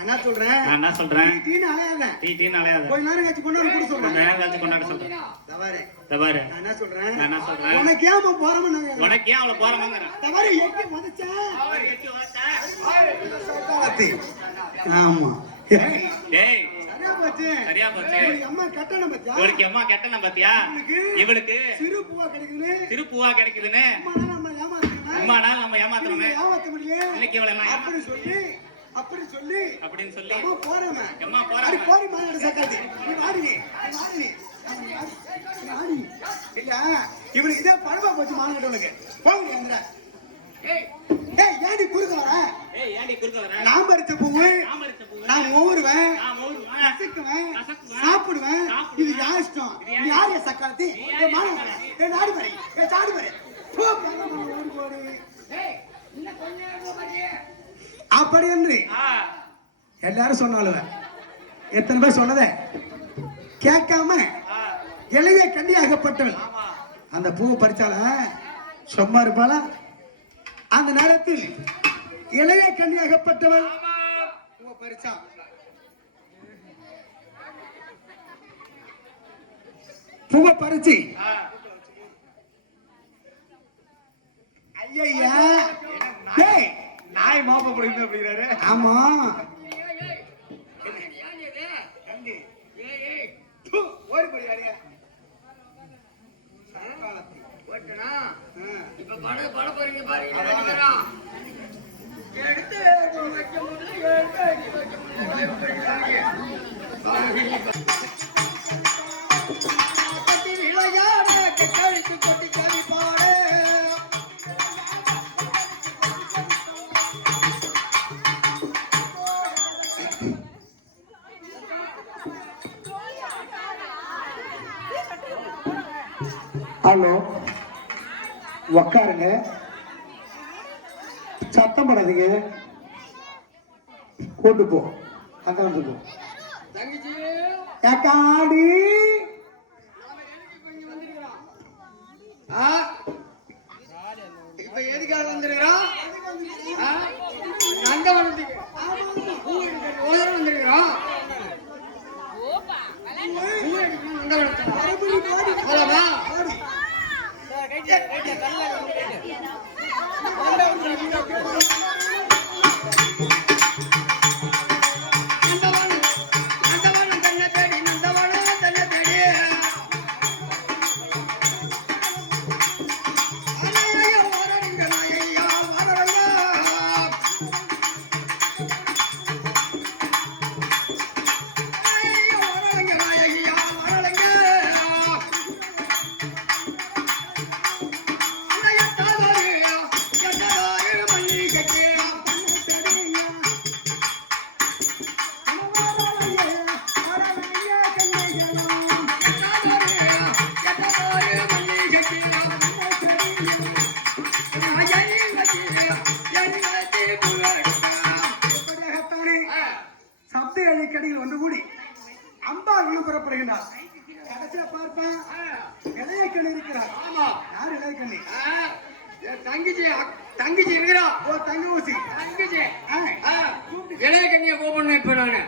என்ன சொல்றேன் நான் என்ன சொல்றேன் டீன்னு அலையாத டீன்னு அலையாத கொஞ்ச நேரம் கழிச்சு கொண்டாட கூட சொல்றேன் நேரம் கழிச்சு கொண்டாட சொல்றேன் தவறு நான் என்ன சொல்றேன் உனக்கு ஏன் அவன் போறவனாங்க உனக்கு ஏன் அவளை போறவங்கற தவறு எட்டி வதச்சேன் அவர் எட்டி வதச்சா ஆமா டேய் சரியா போச்சு அம்மா கட்டணம் பத்தியா உங்களுக்கு அம்மா கட்டணம் பத்தியா இவளுக்கு சிறு பூவா கிடைக்குதுன்னு அம்மா நம்ம ஏமாத்துறோமே ஏமாத்த முடியல இன்னைக்கு இவளை நான் அப்படின்னு சொல்லி அம்மா போறேன் அடி போறி மாடு சக்காதி நீ வாடி இல்ல இவனுக்கு இதே பழமா போச்சு மானகட்டவனுக்கு போங்க அந்த ஏய் ஏடி குறுக்க வர நான் பறிச்ச பூவு நான் மோருவேன் நசுக்குவேன் சாப்பிடுவேன் இது யார் இஷ்டம் யார் சக்காத்தி நாடி பாரு சாடி பாரு அப்படி என்று எல்லாரும் சொன்னாலும் எத்தனை பேர் சொன்னதே கேட்காம இளைய கண்ணி அகப்பட்டவள் அந்த பூவை பறிச்சால சும்மா இருப்பாளா அந்த நேரத்தில் இளைய கண்ணி அகப்பட்டவள் பூவை பறிச்சா பூவை பறிச்சு ஐயா நாய் மாப்ப பிடிக்கணும் அப்படிங்கிறாரு ஆமா ஹலோ உக்காருங்க சத்தம் படாதீங்க கூட்டு போ அங்க வந்து போ ஏக்காடி இப்ப எதுக்காக வந்திருக்கிறோம் நந்தவனத்துக்கு வந்திருக்கிறோம் தங்கச்சி இருக்கிறா தங்க ஊசி தங்கச்சி இளைய கண்ணிய கோபம் இப்ப நானு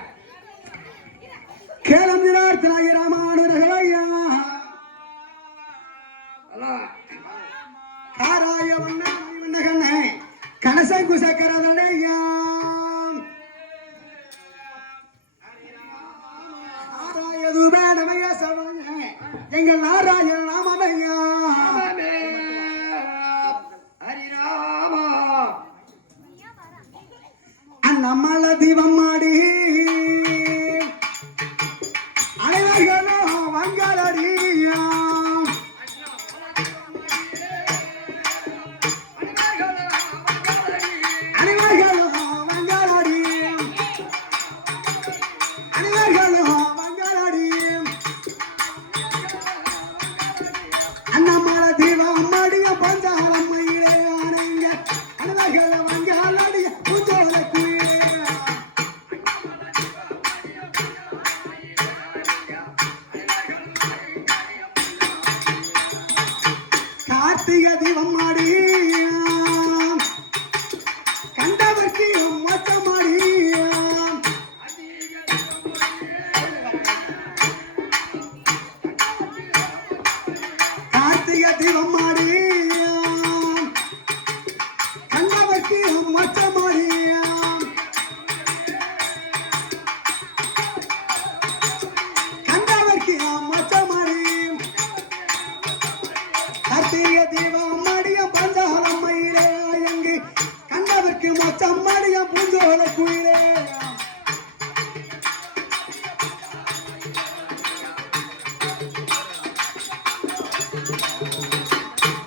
கேளம்பினார் திராய ராமானுரகவையா காராய வண்ணகண்ணே கனசங்கு சக்கரதனையா நாராயது வேடமைய சமய எங்கள் நாராயண நாமமையா நம்மள தீபம் மாடி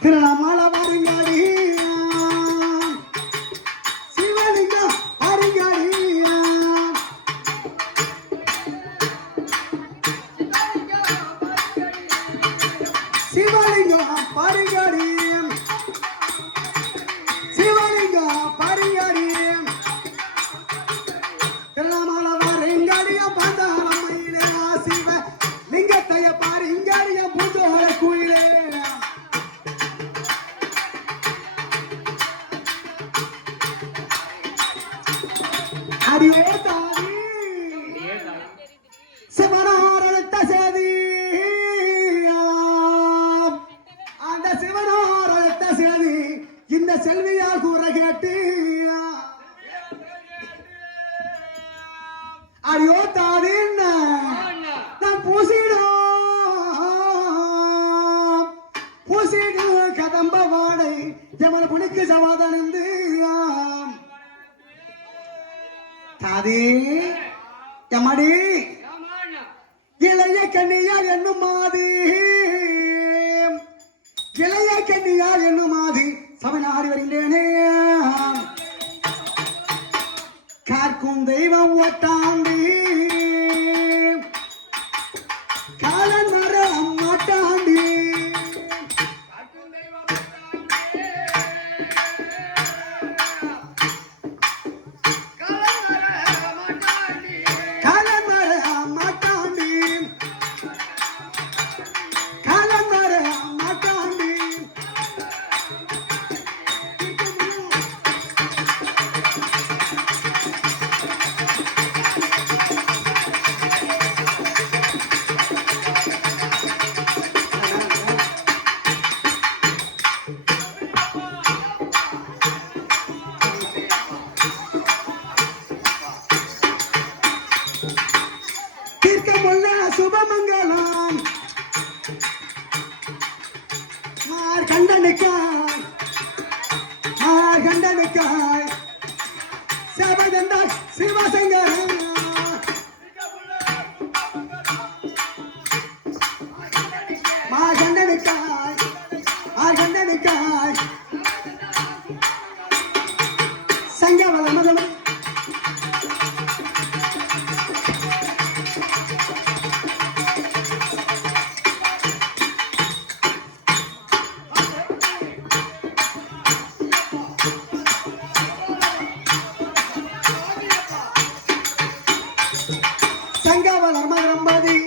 திருநாமலை வருங்காடி சிவலிங்கம் வருங்காடி சிவலிங்கம் வருங்காடி சிவலிங்கம் வருங்காடி திருநாமலை வருங்காடிய பந்தாரமையிலே சிவ லிங்கத்தைய பாருங்காடிய பூஜோர குயிலே அடியே தாரி சிவனாரத்த சேதி அந்த சிவனாரத்த சேதி இந்த செல்வியால் கூற கேட்டு அடியோ தாரி நான் பூசிடும் கதம்ப வாடை ஜமல புனிக்கு சமாதானந்து தாதி எமடி இளைய கண்ணியால் என்னும் மாதி இளைய கண்ணியால் என்னும் மாதி சபைநாடி வருகின்றேனே கார்க்கும் தெய்வம் ஒட்டாண்டி காலன் மர மாட்டாண்டி காலன் மர மாட்டாண்டி காலன் மர மாட்டாண்டி தீர்க்கமுள்ள சுபமங்கலம் மார்கண்டனுக்காய் மார்கண்டனுக்காய் சபதந்தாய் சிவசங்கரன் மார்கண்டனுக்காய் மார்கண்டனுக்காய் சங்கவல மதம் சங்கவலர் மகரம்பதி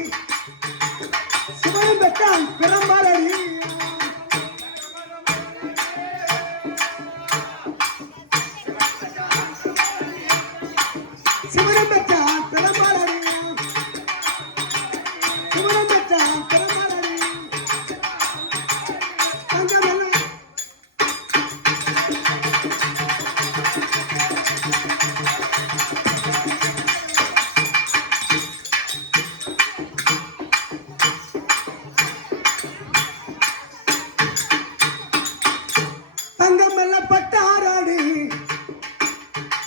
சிவன் பெற்றான் பிறம்பாளரி சிவன் பெற்றான் பிறம்பாளரி சிவன் பெற்றான் பிறம்பாளரி சங்கவல தங்கமல்ல பட்டாராடி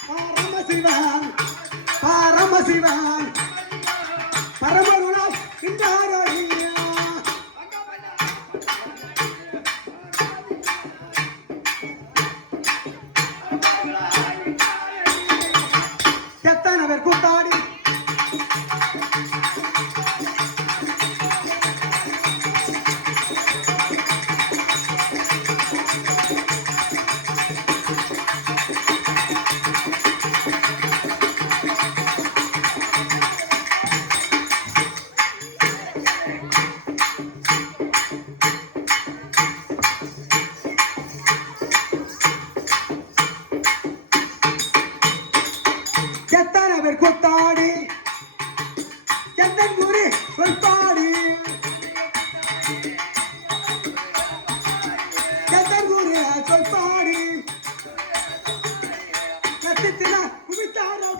பரமசிவன் பரமசிவன் பரமருளாய் இந்தாராடி எத்தனை பேர் கூத்தாடி எத்தனை பேர் கூத்தாடி எத்தன் குரு சொல்பாடி எத்தன் குரு சொல்பாடி நட்சத்திர குவித்தாரோ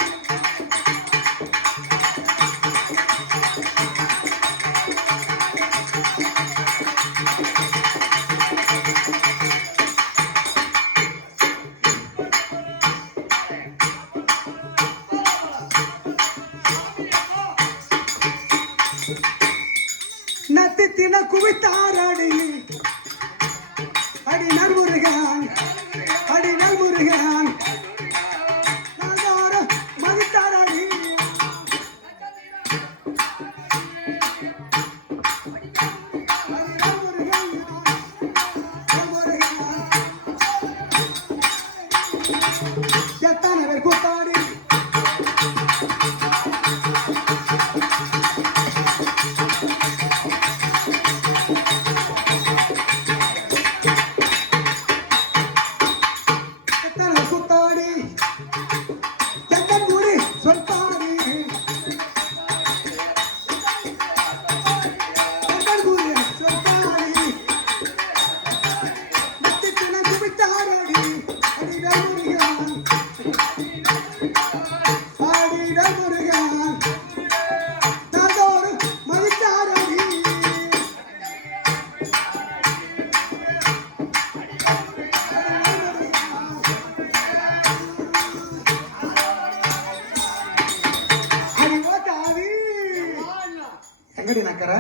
எங்கடி நக்கற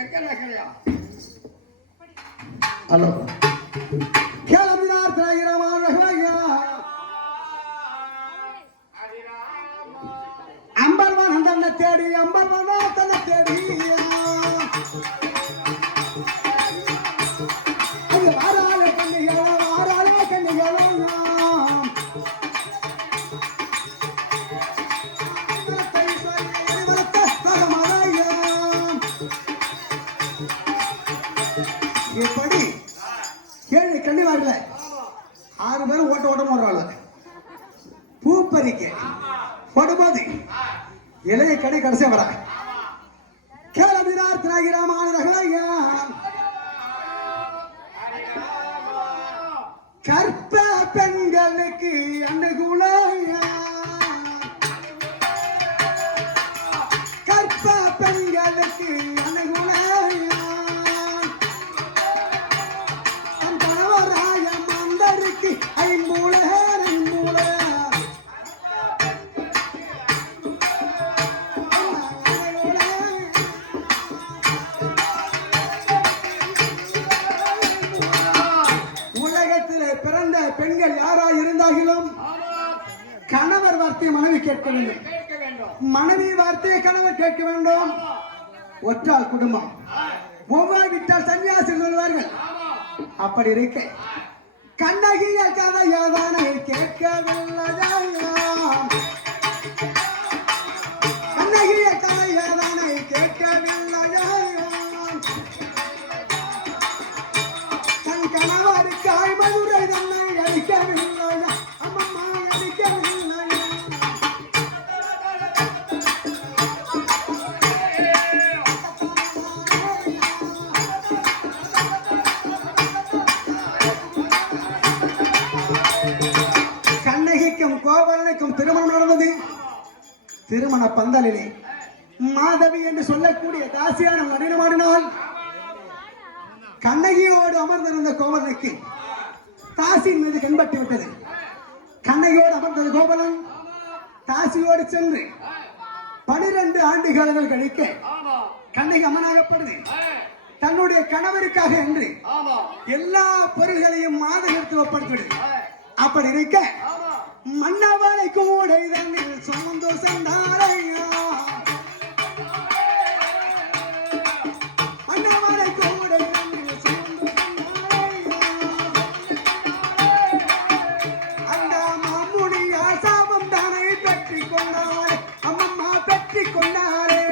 எங்க நகரையா ஹலோ கிளம்பினார் திரையிடமான அம்பர்வான் தன்னை தேடி அம்பர்வானா தன்னை தேடி அது வாராள கண்ணிகளோ எப்படி கேள்வி கண்டிப்பாக 6 பேரும் ஓட்டம் போடுறாள் பூப்பறிக்க போடும்போது இளைய கடை கடைசியா வர கேளவினார் திராகிராமானதகளையா கற்ப பெண்களுக்கு அணுகுலையா கற்ப பெண்களுக்கு அணுகுலையா தன் கணவராய மந்தருக்கு ஐம்பூல பெண்கள் யாராய் இருந்தாலும் கணவர் வார்த்தையை மனைவி கேட்க வேண்டும், மனைவி வார்த்தையை கணவர் கேட்க வேண்டும். ஒற்றால் குடும்பம் ஒவ்வொரு விட்டால் சன்னியாசி சொல்வார்கள். அப்படி இருக்க கண்ணகிய கதையாதானே கேட்கவில்லையா கண்ணகிய கதையாதானே கேட்கவில்லையா தன் கணவருக்கு ஆய்மதுரை தன்னை அடிக்கவில்லையா அம்மம்மா அடிக்கவில்லையா கண்ணகிக்கும் கோவலனுக்கும் திருமணம் நடந்தது. திருமண பந்தலிலே மாதவி என்று சொல்லக்கூடிய தாசியான நடனமாடினாள். கண்ணகியோடு அமர்ந்திருந்த கோவலனுக்கு தாசியின் மீது கண்பட்டு விட்டது. கண்ணகியோடு அமர்ந்தது கோவலன் தாசியோடு சென்று 12 ஆண்டுகள் கழிக்க கண்ணகி அம்மனாகப்படுது. தன்னுடைய கணவருக்காக என்று எல்லா பொருள்களையும் மாதகத்தில் ஒப்படைத்துவிடுது. அப்படி இருக்க மன்னவரை கூட இதனில் சுமந்து சென்றாரையா மன்னவரை கூட இதனில் சுமந்து சென்றாரையா அந்த மாமுனிய சாபம் தானே பெற்றிக் கொண்டாரே அம்மம்மா பெற்றிக் கொண்டாரே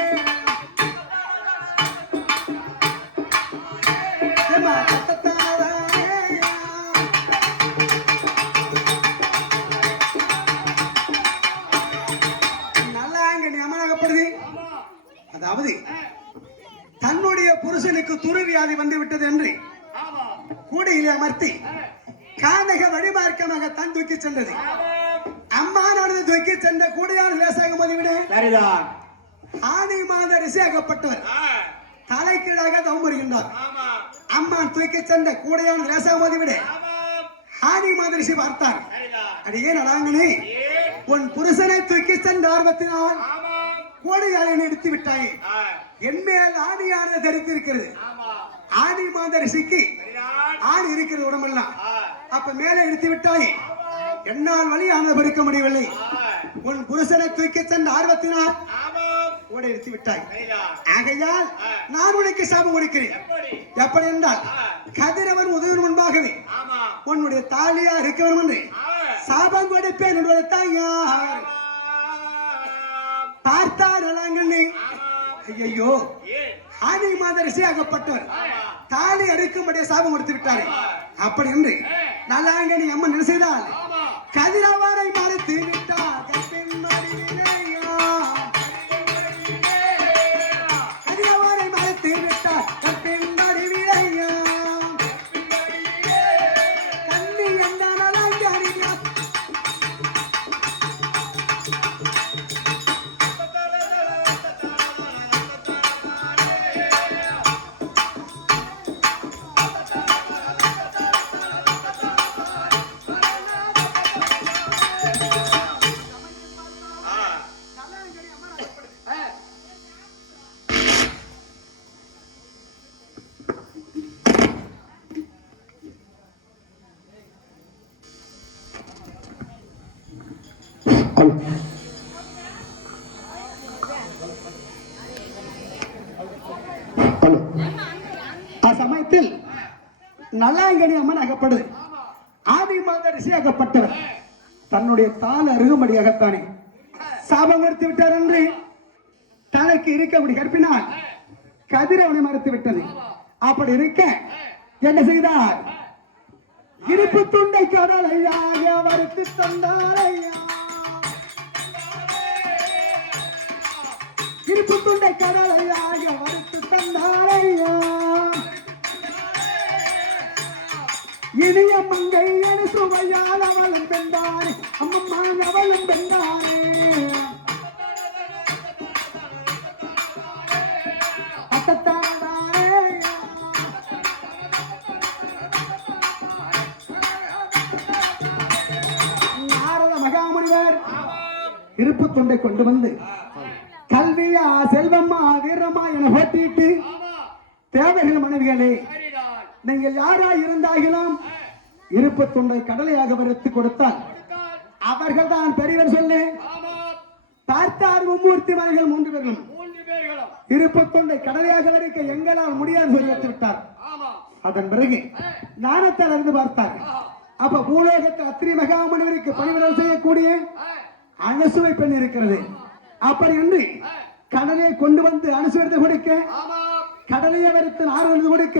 அதாவது தன்னுடைய புருஷனுக்கு துருவியாதி வந்து விட்டது என்று கூடையிலே அமர்த்தி கானக வழிமார்க்கமாக தான் தூக்கி சென்றது. அம்மானது தூக்கி சென்ற கூடையான லேசாக மதிவிடு ஆணி மாத ரிசியாகப்பட்டவர் தலைக்கீழாக தவமுறுகின்றார். அம்மான் தூக்கி சென்ற கூடையான லேசாக மதிவிடு ஆணி மாத ரிசி பார்த்தார். அடியே நடாங்கனே உன் புருஷனை தூக்கி சென்ற ஆர்வத்தினால் கோடையாலை நிறுத்தி விட்டாயே என் மேல் ஆணியானது தரித்திருக்கிறது. ஆணி மாத ரிஷிக்கு ஆணி இருக்கிறது உடம்பெல்லாம். அப்ப மேலே எடுத்து விட்டாயே என்னால் வழி ஆனது பறிக்க முடியவில்லை. உன் புருஷனை தூக்கி சென்ற ஆர்வத்தினால் ஓட எடுத்து விட்டாய். ஆகையால் நான் உனக்கு சாபம் கொடுக்கிறேன். எப்படி என்றால் கதிரவன் உதவின் முன்பாகவே உன்னுடைய தாலியா இருக்க வேண்டும் என்று சாபம் கொடுப்பேன் என்னுடைய தாயார் பார்த்தார். ஐயோ ஆணி மாதரிசி ஆகப்பட்டவர் தாலி அறுக்கும்படியே சாபம் கொடுத்து விட்டாரு. அப்படி என்று நல்லாங்கனி அம்மன் என்ன செய்தால் கதிரவனை மறைத்து விட்டார். கதிரவனை மறைத்து விட்டார் கண்ணி என்ன நல்லாங்கனி சமயத்தில் நல்லாங்கனி அம்மன் அகப்படுது. ஆதி மாத ரிஷியாகப்பட்டவர் தன்னுடைய தாள் அருகும்படியாகத்தானே சாபம் மறுத்து விட்டார் என்று தனக்கு இருக்க அப்படி கற்பினால் கதிர் அவனை மறுத்து விட்டது. அப்படி இருக்க என்ன செய்தார்? இருப்பு துண்டை கடலையாக வறுத்து தந்தாரையா, இருப்பு துண்டை கடலையாக வறுத்து தந்தாரையா, இனிய மங்கை என சுவையால் அவளும் பெண்டானே, அம்மம்மா அவளும் பெண்டானே, நாரத மகாமுனிவர் இருப்பு தொண்டை கொண்டு வந்து கல்வியா செல்வம்மா வீரம்மா என போட்டிட்டு, தேவைகள் மனைவிகளே நீங்கள் யாரா இருந்தாலும் இருப்பு தொண்டை கடலையாக வறுத்து கொடுத்தால் அவர்கள் தான் பெரியவர் சொல்லு. பார்த்தார் மும்மூர்த்தி மனைகள் 3 பேர்களும் இருப்பு தொண்டை கடலையாக வறுக்க எங்களால் முடியாது சொல்லி வைத்து விட்டார். அதன் பிறகு ஞானத்தால் இருந்து பார்த்தார். அப்ப பூலோகத்தில் அத்திரி மகாமுனிவருக்கு பணிவிடல் செய்யக்கூடிய அனுசுவை பெண் இருக்கிறது. அப்படி என்று கடலையை கொண்டு வந்து அனுசுவத்தை கொடுக்க, கடலையை வறுத்து நாரதன் கொடுக்க,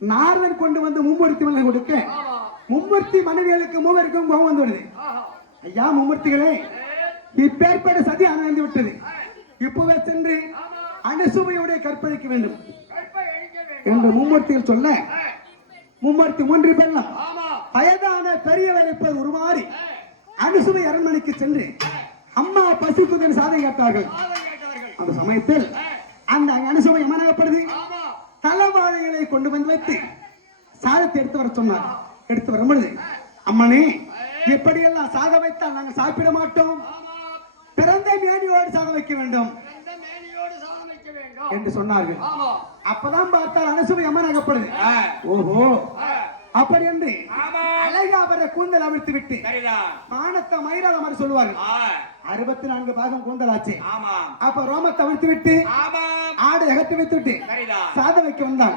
நாரதன் கொண்டு வந்து மும்மூர்த்தி மனைவி கொடுக்க, மும்மூர்த்தி மனைவிகளுக்கு மூவருக்கும் கோபம் வந்துவிடுது. ஐயா மும்மூர்த்திகளே, இப்பேற்பட்ட சதி அணைந்து விட்டது. இப்பவே சென்று அனுசுவையுடைய கற்பழிக்க வேண்டும் என்று மும்மூர்த்திகள் சொல்ல, மும்மூர்த்தி 3 பேரும் வயதான பெரியவர் இருப்பது உருமாறி அனுசுவை அரண்மனைக்கு சென்று அம்மா பசிக்குதன் சாதை கேட்டார்கள். அந்த சமயத்தில் அந்த அனுசுவை எமனாகப்படுது. தலைவாழைகளை கொண்டு வந்து வைத்து சாதத்தை எடுத்து வர சொன்னார். எடுத்து வரும்பொழுது, அம்மனே எப்படியெல்லாம் சாத வைத்தால் நாங்கள் சாப்பிட மாட்டோம், பிறந்த மேனியோடு சாத வைக்க வேண்டும் என்று சொன்னார்கள். அப்பதான் பார்த்தால் அனுசுவை அம்மன் அகப்படுது. ஓஹோ, அப்படி என்று அழகா அவரை கூந்தல் அவிழ்த்து விட்டு மானத்தை மயிராத மாதிரி சொல்லுவார்கள். 64 பாகம் கூந்தல் ஆச்சு. அப்ப ரோமத்தை அவிழ்த்து விட்டு ஆடை அகற்றி வைத்து விட்டு சாத வைக்க வந்தான்.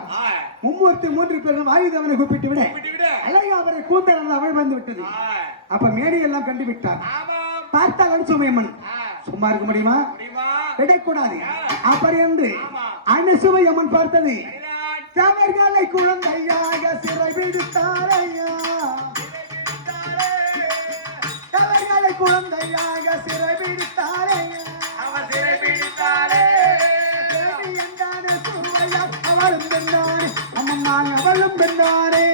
மும்மூர்த்தி 3 பேரும் வாயுதேவனை கூப்பிட்டு விட அழகா அவரை கூந்தல் அவள் வந்து விட்டது. அப்ப மேடி எல்லாம் கண்டு விட்டார். பார்த்தால் அனுசுமையம்மன் சும்மா இருக்க முடியுமா? விடக்கூடாது. அப்படி என்று அனுசுமையம்மன் பார்த்தது. தேவர்களை குழந்தையாக சிறை பிடித்தாரையா, தேவர்களை குழந்தையாக சிறை பிடித்தாரையா, அவர் சிறை பிடித்தாரே என்றான சுவையா அவளும் பெண்ணானே, அம்மம்மா அவளும் பெண்ணானே,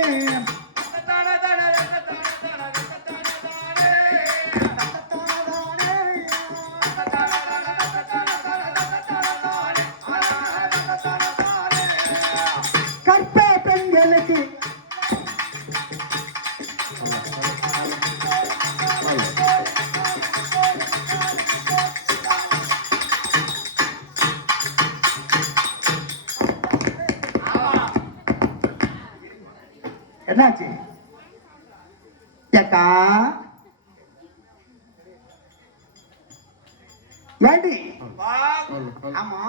என்னாச்சு ஏக்கா? ஏண்டி? ஆமா,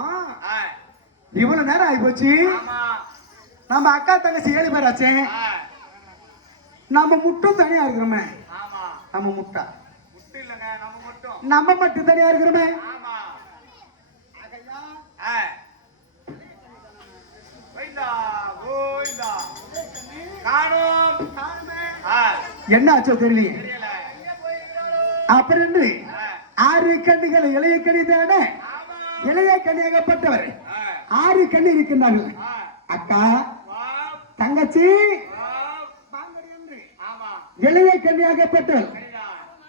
இவ்வளவு நேரம் ஆகி போச்சு. நம்ம அக்கா தங்கச்சி 7 பேர் ஆச்சு. நம்ம முட்டும் தனியா இருக்கிறோமே. நம்ம முட்டா நம்ம மட்டும் தனியா இருக்கிறோமே. என்ன ஆச்சோ தெரியலையே. அப்புறம் என்று 6 கண்ணிகள் இளைய கண்ணி தேட இளைய கண்ணியாகப்பட்டவர் 6 கண்ணி இருக்கின்றார்கள். அக்கா தங்கச்சி இளைய கண்ணியாகப்பட்டவர்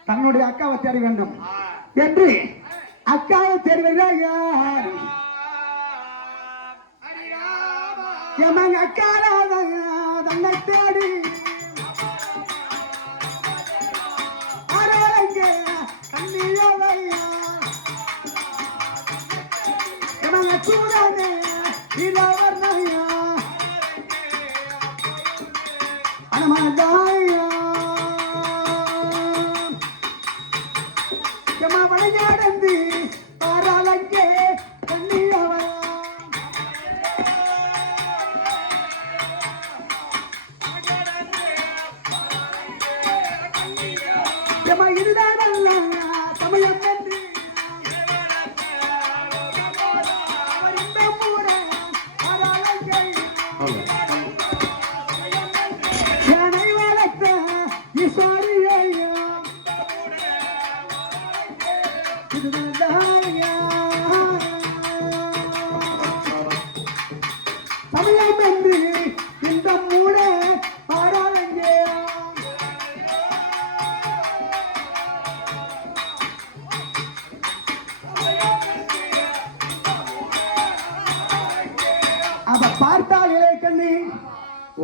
தன்னுடைய அக்காவை தேட வேண்டும் என்று அக்காவை தேடுவீர்கள் யார்? எமங்க அக்காராத தன்னை தேடி அரங்க கண்ணியவையா எமங்க சூடானே இளவர்ணையா அனமதாயா எம வளையாடந்தி பாராளங்கே கண்ணியவையா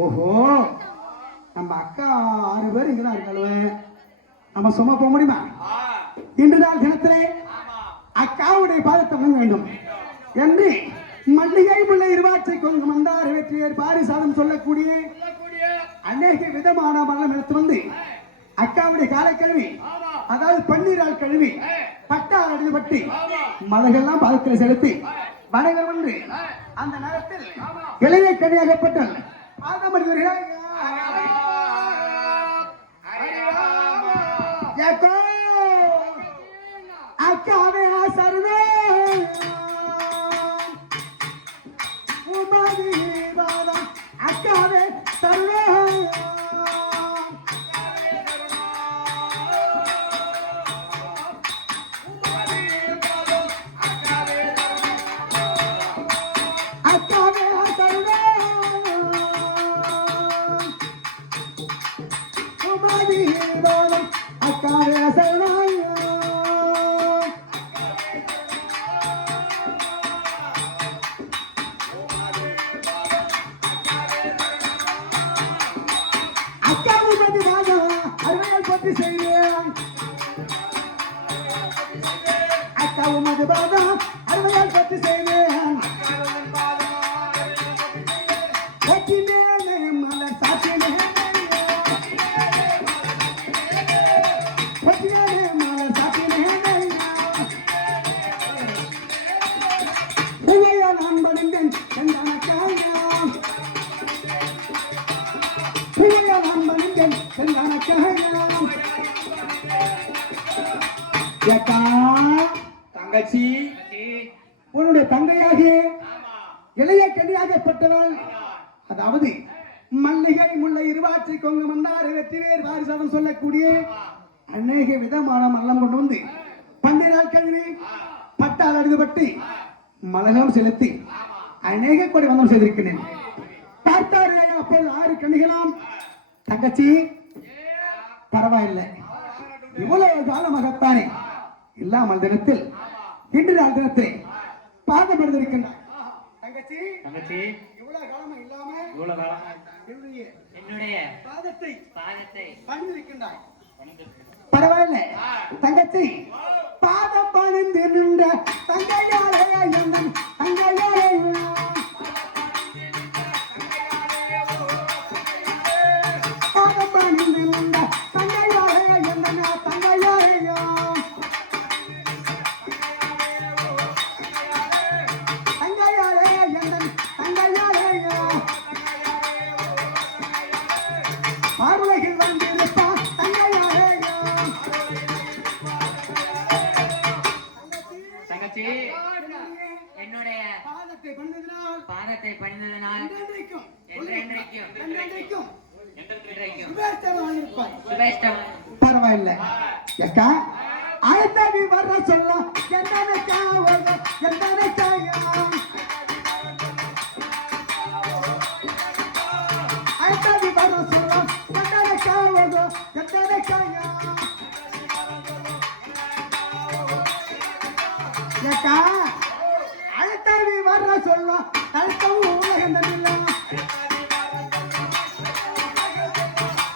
ஓஹோ, நம்ம அக்கா 6 பேர் இங்கதான் இருக்காளுவ. நம்ம சும்மா போக முடியுமா? இன்று நாள் தினத்திலே அக்காவுடைய பாதத்தை வணங்க வேண்டும் என்று மல்லிகை முல்லை இருவாட்சி கொங்கு மந்தார வெற்றியர் பாரிசாதம் சொல்லக்கூடிய அநேக விதமான மரணம் எடுத்து வந்து அக்காவுடைய காலை கழுவி, அதாவது பன்னீரால் கழுவி பட்டால் அடிந்து பட்டி மலர்கள்லாம் பாதத்தில் செலுத்தி வணங்கல் ஒன்று அந்த நேரத்தில் இளைய கனியாகப்பட்டால் பாதம் அடிவர்கள் அக்காவே சரணே உமாதி பாதம் அக்காவே சரணே அக்காவே சரணே உமாதி பாதம் அக்காவே சரணே அக்காவும் அது பாதம் அருமையால் பற்றி செய்வேன் பற்றி மேலே மலர் சாட்சி பற்றி மேலே மலர் சாட்சி புகையால் அன்படைந்தேன் செந்தானக்காயாம் புகையால் அன்படைந்தேன் செந்தானக்காயாம் ஏக்கா தங்கச்சி உன்னுடைய தங்கையாகிய இளைய கனியாகப்பட்டவள், அதாவது மல்லிகை முல்லை இருவாட்சி கொங்கு மந்தார வெற்றிவேர் வாரிசாதம் சொல்லக்கூடிய அநேக விதமான மல்லம் கொண்டு வந்து பந்தினால் கழுவி பட்டால் அடிந்துபட்டு மலகம் செலுத்தி அநேக கொடை வந்தம் செய்திருக்கிறேன். பார்த்தாரு அப்போது 6 கண்ணிகளாம். தங்கச்சி பரவாயில்லை, இவ்வளவு காலமாகத்தானே இல்லாமல் தினத்தில் இன்று நாள் தினத்திலே பாதம் எடுத்திருக்கின்றார். தங்கச்சி தங்கச்சி இவ்வளவு காலமா இல்லாம என்னுடைய பாதத்தை பணிந்திருக்கின்றாய். பரவாயில்லை தங்கச்சி பாதம் பணிந்து நின்ற தங்கையாலே எந்தன் தங்கையாலே பாதம் பணிந்து நின்ற தங்கையாலே எந்தன் தங்கையாலேயோ தங்கையாலே எந்தன் தங்கையாலேயோ ஆறுலகில் வந்திருப்பான் தங்கையாலேயோ. தங்கச்சி என்னுடைய பாதத்தை பணிந்ததனால் என்றென்றைக்கும் பரவாயில்லை அக்கா, ஆயத்தாவி வர்ற சொல்ல எந்தனைக்கா ஆயத்தாவி வர்ற சொல்ல எந்தனைக்கா அக்கா, ஆயத்தாவி வர்ற சொல்ல தடுக்கவும் உலகம் தண்ணில்லை.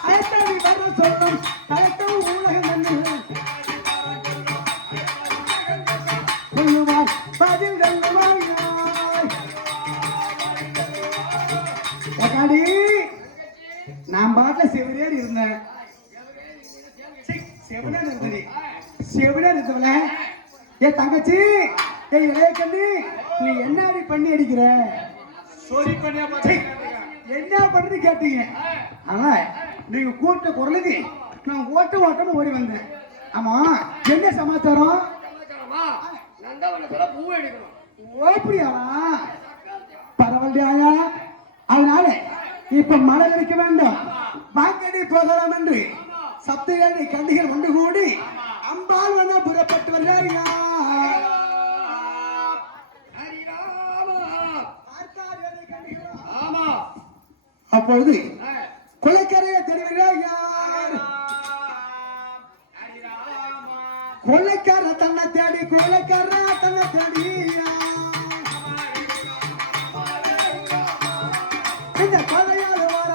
ஆயத்தாவி வர்ற சொல்லும் தடுக்கவும் உலகம் தண்ணில்லை. சொல்லுவார் பதில் சொல்லுவாய். அக்காடி நான் பாட்டுல செவிலியர் இருந்தேன். செவிலியர் இருந்தது செவிலியர் இருந்தவள ஏ தங்கச்சி, ஏ இளைய கண்ணி, நீ என்ன பண்ணி அடிக்கிற? என்ன பண்ணி கேட்டீங்க? ஆனா நீங்க கூட்ட குரலுக்கு நான் ஓட்டமா ஓடி வந்தேன். ஆமா, என்ன சமாச்சாரம்? ஓப்படியா? பரவாயில்லையா? அதனால இப்ப மழை நினைக்க வேண்டாம், வாங்கடி போகலாம் என்று சப்தேவி கண்டிகள் ஒன்று கூடி அம்பாள் வண்ண புறப்பட்டு வருகிறார்கள். அப்பொழுது கொள்ளைக்கரையை தெரிவிக்கிறார். கொள்ளைக்கார தன்னை தேடி கொள்ளைக்கார தன்னை தேடி இந்த கதையால் வர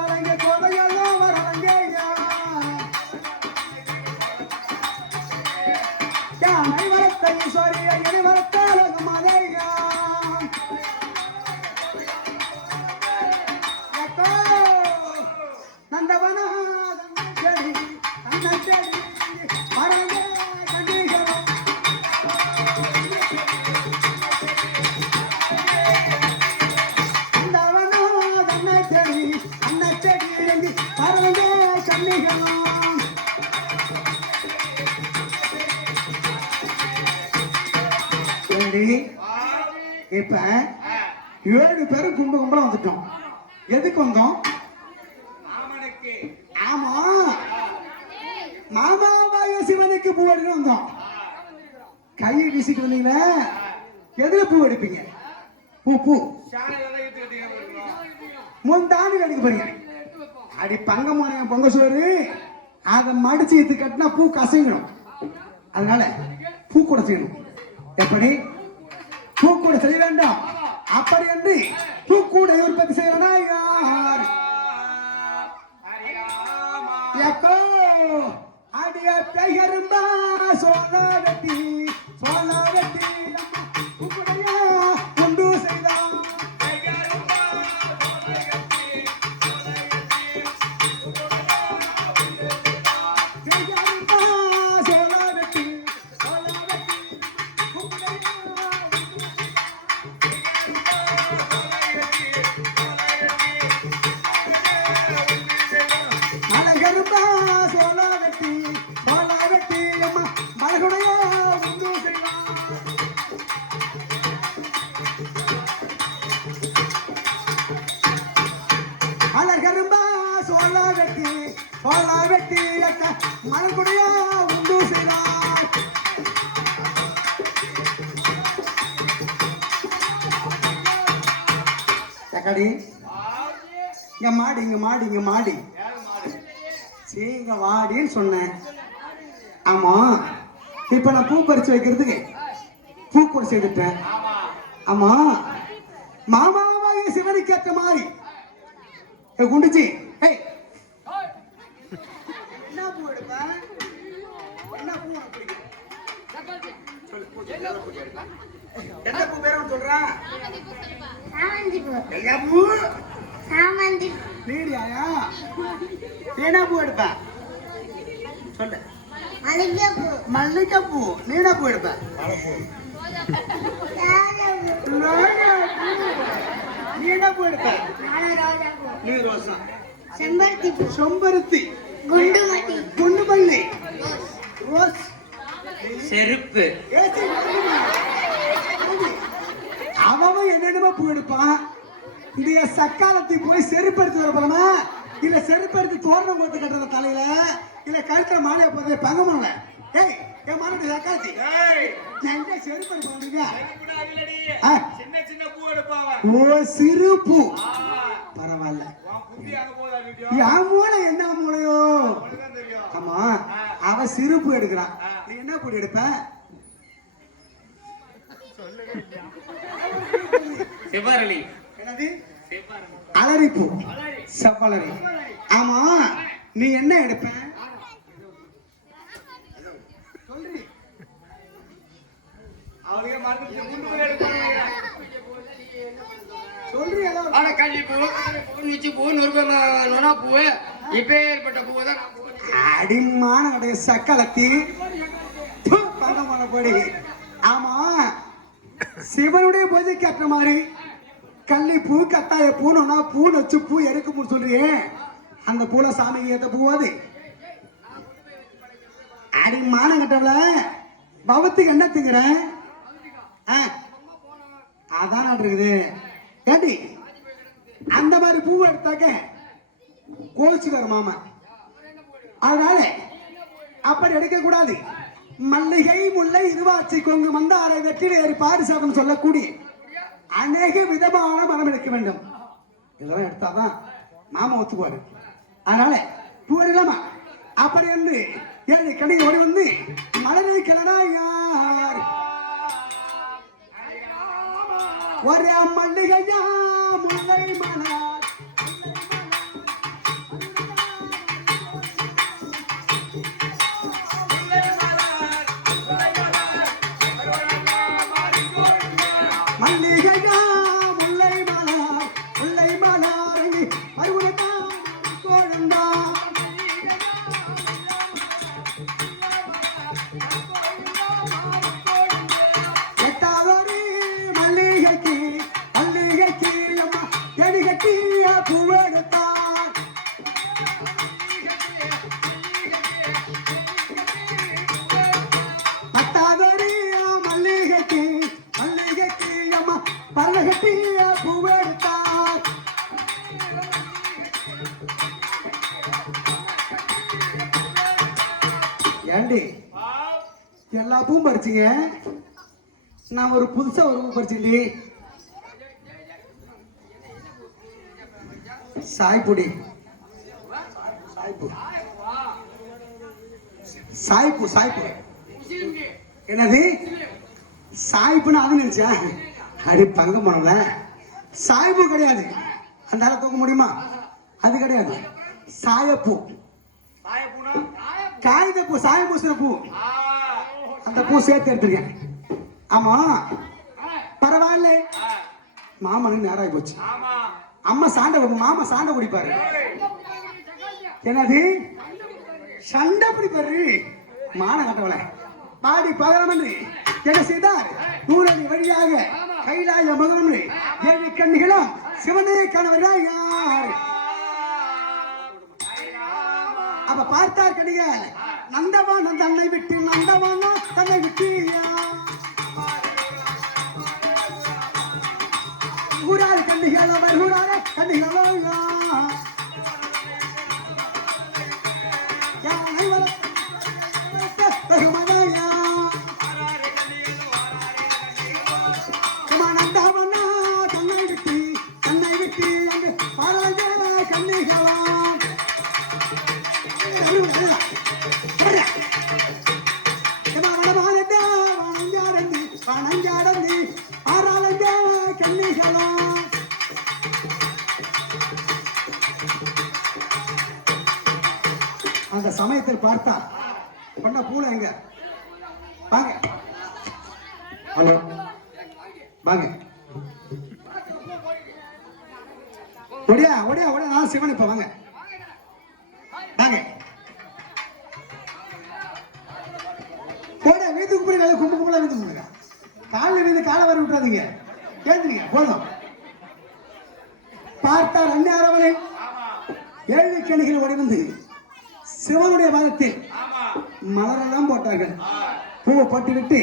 தம்பி இப்ப 7 பேரும் கும்பலா வந்துட்டோம். எதுக்கு வந்தோம்? ஆமா, மாமாவாய சிவனுக்கு பூ எடுக்க வந்தோம். கையை வீசிட்டு வந்தீங்களா? எதுல பூ எடுப்பீங்க? பூ முந்தானி எடுக்க போறீங்க. அடி பங்க முறைய பொங்க சோறு அதை மடிச்சு இது கட்டினா பூ கசைங்கணும். அதனால பூ கூட செய்யணும். எப்படி? பூ கூட செய்ய வேண்டாம். அப்படி என்று பூ கூட உற்பத்தி செய்யறனா யார்? எக்கோ அடிய பெயரும்பா சோழ வெட்டி பூ கூடையா கொண்டு செய்தான். இங்க மாடி சீங்க வாடின்னு சொன்னேன். ஆமா, இப்ப நான் பூ பறிச்சு வைக்கிறதுக்கு பூ கூட செய்துட்டேன். ஆமா, மாமாவாய சிவனுக்கு ஏற்ற மாதிரி குண்டுச்சி என்ன பூ எடுப்ப? என்ன பூ என்ன பூ பேரும் சொல்றான்? எல்லா பூ நீடியாயா? என்ன பூ எடுப்ப? சொல்லு. மல்லிகைப்பூ. நீனா பூ எடுப்ப? நீ என்ன பூ எடுப்ப? நீ ரோசா. செம்பருத்தி. குண்டுமல்லி. ரோஸ். செருப்பு. அவன் என்னென்னமோ பூ எடுப்பான். இந்த சக்காலத்தை போய் செருப்படுத்தி வர போறோமா? இல்ல செருப்படுத்தி தோரணம் போட்டு கட்டுற தலையில, இல்ல கழுத்துல மாலையை போட்டு பங்க பண்ணல. ஏய், என் மாநில சக்காலத்தி எங்க செருப்படுத்தி போறீங்க? ஓ, சிறு பூ. பரவாயில்ல. என் மூளை என்ன மூளையோ? ஆமா, அவ சிறு பூ எடுக்கிறான். நீ என்ன பூ எடுப்ப? செவ்வரளி. அலரிப்பூ. செவ்வரளி. ஆமா, நீ என்ன எடுப்ப? அடிமான சக்கலத்தி படி. ஆமா, சிவனுடைய பூஜைக்கு ஏற்ற மாதிரி கள்ளிப்பூ, கத்தாய பூனா பூ வச்சு பூ எருக்க சொல்றியே, அந்த பூல சாமிக்கு ஏத்த பூவாது. அடி மான கட்டவள பவத்துக்கு என்ன திங்குற? அதான் இருக்குது. ஏண்டி அந்த மாதிரி பூ எடுத்தாக்க கோச்சுக்காரு மாமா. அதனால அப்படி எடுக்க கூடாது. மல்லிகை, முல்லை, இருவாச்சி, கொங்கு, மந்தாரை, வெற்றிலை, ஏறி பாரிசாதம் சொல்லக்கூடிய அநேக விதமான மனம் எடுக்க வேண்டும். இதெல்லாம் எடுத்தாதான் மாமா ஒத்துக்குவாரு. அதனால பூ எடுக்கலாமா? அப்படி என்று 7 கனி ஓடி வந்து மலரை கிளடா யார் ஒரே மல்லிகையா முல்லை மலர் மல்லிகையா முல்லை மலர் முல்லை மலர் மறுபடியா கோழந்தா எட்டாவது மல்லிகைக்கு மல்லிகைக்கு அம்மா எடி கட்டி கட்டிய பூவெடுத்தார் ஏண்டி எல்லா பூவும் பறிச்சிங்க நான் ஒரு புதுசா ஒரு பூ பறிச்சேன்டி சாய்புடி சாய்பு சாய்பு சாய்பு என்னது சாய்ப்புன்னு அது நினைச்சேன் அடி பங்கு போனல சாய்பு கிடையாது அந்த ஆளை தூக்க முடியுமா அது கிடையாது சாயப்பூ காகித பூ சாய பூசுற பூ அந்த பூ சேர்த்து எடுத்துருக்கேன் ஆமா பரவாயில்ல மாமனுக்கு நேரம் ஆகி போச்சு அம்மா சாண்டை மாமா சாண்டை குடிப்பாரு என்னது சண்டை பிடிப்பாரு மான கட்டவளை பாடி பகரமன்று என்ன செய்தார் நூறடி வழியாக கைலாய மகனம்னு ஏழு கண்ணிகளும் சிவனே கணவர்கள் யார் அப்ப பார்த்தார் கணிகள் நந்தவான தன்னை விட்டு நந்தவான தன்னை விட்டு ஊராறு கண்ணிகள் அவர் ஊராறு கண்ணிகளோ அந்த சமயத்தில் பார்த்தா பண்ண பூனை எங்க வாங்க ஹலோ வாங்க ஒடியா ஒடியா ஒடியா நான் சிவன் இப்ப வாங்க வாங்க போட வீட்டுக்கு போய் வேலை கும்பு கும்பலா வீட்டுக்கு போடுங்க காலில் வீந்து காலை வர விட்டுறாதீங்க கேட்டுங்க போதும் பார்த்தார் அந்நாரவனே ஏழு கணிகள் வடிவந்து சிவனுடைய பாதத்தில் மலரெல்லாம் போட்டார்கள் பூவை பட்டு விட்டு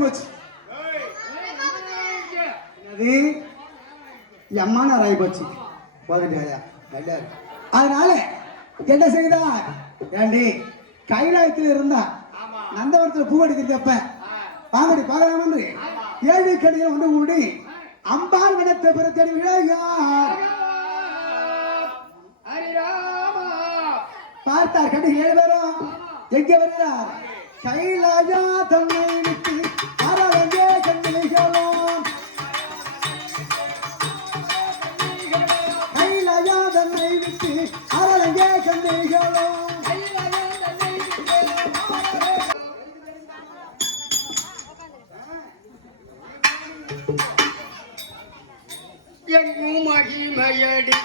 போச்சு அம்மான ராய் போச்சு அதனால என்ன செய்தார் ஏண்டி கைலாயத்தில் இருந்தா நந்தவனத்துல பூ அடிக்கிறப்ப வாங்கடி பார்க்கலாம் ஏழு கடிகள் ஒன்று கூடி அம்பாள் வனத்தை பெருத்தடி விளையார் பார்த்தார் கடிகள் 7 பேரும் எங்கே வருகிறார் கைலாயா தன்னை விட்டு அரங்கே கண்ணிகளும் கைலாயா தன்னை விட்டு அரங்கே கண்ணிகளும் எங்கும் மகிமையடி